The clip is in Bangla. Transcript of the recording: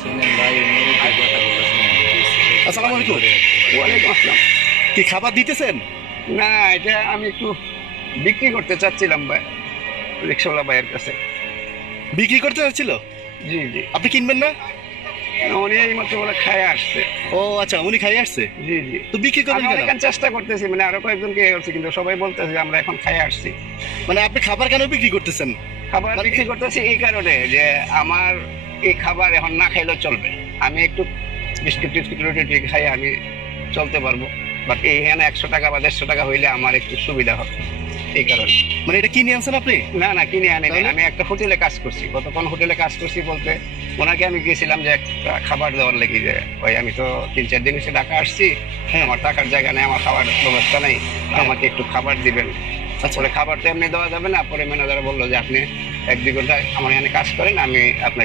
শুনেন ভাই, মুরব্বীর কথাগুলো শুনেন। আসসালামু আলাইকুম। ওয়ালাইকুম আসসালাম। কি খাবার দিতেছেন? না, এটা আমি একটু বিক্রি করতে চাচ্ছিলাম ভাই, রিক্সাওয়ালা ভাইয়ের কাছে। বিক্রি করতে যাচ্ছিল? জি জি। আপনি কিনবেন না? উনি এই মাত্র ওরা খায় আসছে। ও আচ্ছা, উনি খাই আসছে, জি জি। তো বিক্রি আমি করবেন কেন? অনেক চেষ্টা করতেছি, মানে আরো কয়েকজনকে করছি, কিন্তু সবাই বলতেছে যে আমরা এখন খায় আসছি। মানে আপনি খাবার কেন বিক্রি করতেছেন? খাবার মানে- বিক্রি করতেছি এই কারণে যে আমার এই খাবার এখন না খাইলেও চলবে। আমি একটু বিস্কুট টিস্কুট রুটি টুটি খাই আমি চলতে পারবো, বাট এখানে 100 টাকা বা 150 টাকা হইলে আমার একটু সুবিধা হবে, এই কারণে। মানে এটা কিনে আনছেন আপনি? না না, কিনে আনি নাই। তাহলে? আমি একটা হোটেলে কাজ করছি, কতক্ষণ হোটেলে কাজ করছি বলতে ওনাকে আমি গেছিলাম যে একটা খাবার দেওয়ার লাগি, যে ওই আমি তো 3-4 দিন এসে ঢাকা আসছি, হ্যাঁ। আমার টাকার জায়গা নেই, আমার খাবার ব্যবস্থা নেই, হ্যাঁ। আমাকে একটু খাবার দিবেন। আচ্ছা। পরে খাবার তো এমনি দেওয়া যাবে না, পরে ম্যানেজার বললো যে আপনি 1-2 ঘন্টা আমার এখানে কাজ করেন, আমি আপনার